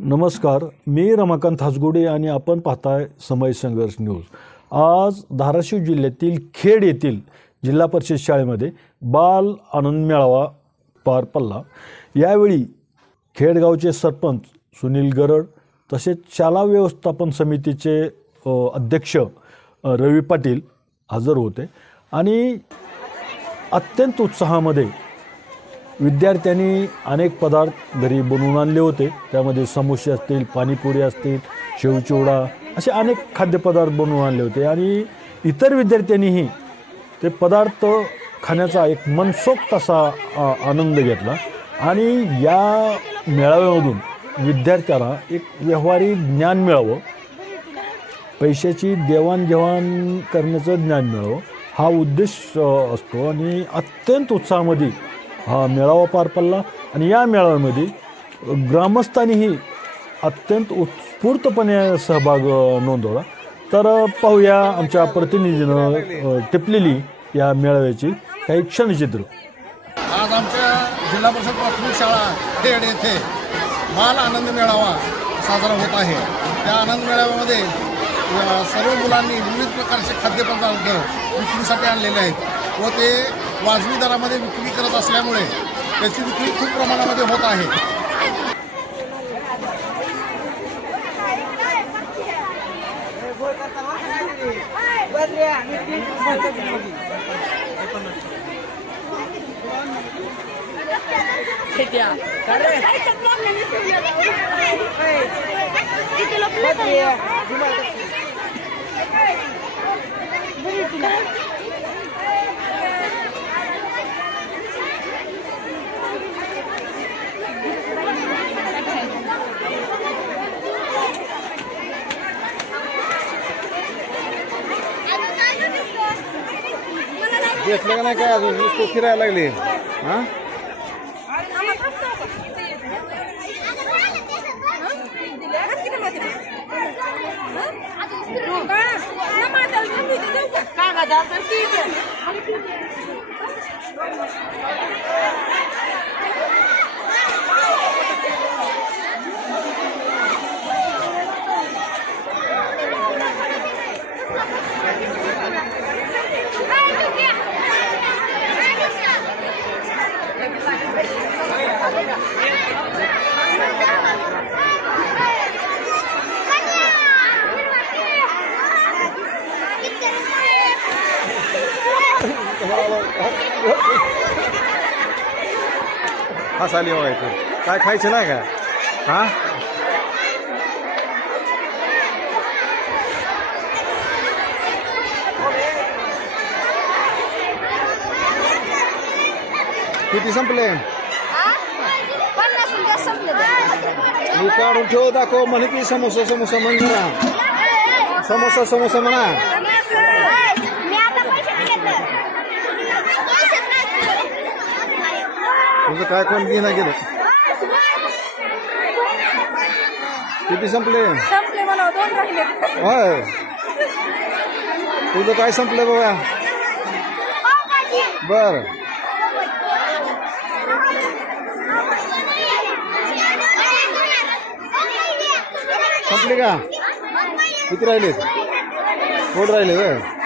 नमस्कार मी रमाकांत हासगुडे आणि आपण पाहताय समय संघर्ष न्यूज. आज धाराशिव जिल्ह्यातील खेड येथील जिल्हा परिषद शाळेमध्ये बाल आनंद मेळावा पार पडला. यावेळी खेडगावचे सरपंच सुनील गरड तसेच शाळा व्यवस्थापन समितीचे अध्यक्ष रवी पाटील हजर होते. आणि अत्यंत उत्साहामध्ये विद्यार्थ्यांनी अनेक पदार्थ घरी बनवून आणले होते. त्यामध्ये समोसे असतील पाणीपुरी असतील शेवचिवडा असे अनेक खाद्यपदार्थ बनवून आणले होते. आणि इतर विद्यार्थ्यांनीही ते पदार्थ खाण्याचा एक मनसोक्त असा आनंद घेतला. आणि या मेळाव्यामधून विद्यार्थ्याला एक व्यवहारी ज्ञान मिळावं. पैशाची देवाणघेवाण करण्याचं ज्ञान मिळावं. हा उद्देश असतो. आणि अत्यंत उत्साहामध्ये हा मेळावा पार पडला आणि या मेळाव्यामध्ये ग्रामस्थांनीही अत्यंत उत्स्फूर्तपणे सहभाग नोंदवला. तर पाहूया आमच्या प्रतिनिधीनं टिपलेली या मेळाव्याची काही क्षणचित्र. आज आमच्या जिल्हा परिषद प्राथमिक शाळा खेड येथे बाल आनंद मेळावा साजरा होत आहे. त्या आनंद मेळाव्यामध्ये सर्व मुलांनी विविध प्रकारचे खाद्यपदार्थ विक्रीसाठी आणलेले आहेत. व ते वाजवी दरामध्ये विक्री करत असल्यामुळे त्याची विक्री खूप प्रमाणामध्ये होत आहे. घेतलं का नाही काय अजून? नुसतं फिरायला लागले. हां? हा? चाली व्हायचं हो काय खायचं नाही का? हा? किती संपले? मी काढून ठेव दाखव. म्हणे की समोसा समोसा म्हण म्हणा समोसा समोसा म्हणा मी आता पैसे नाही घेतलं पैसेच नाही. तुझं काय कोण घेणं गेलं. किती संपले. संपले मला दोन राहिले. होय. तुझं काय संपलं बाबा? बर. संपले का? किती राहिलेत? कोण राहिले होय?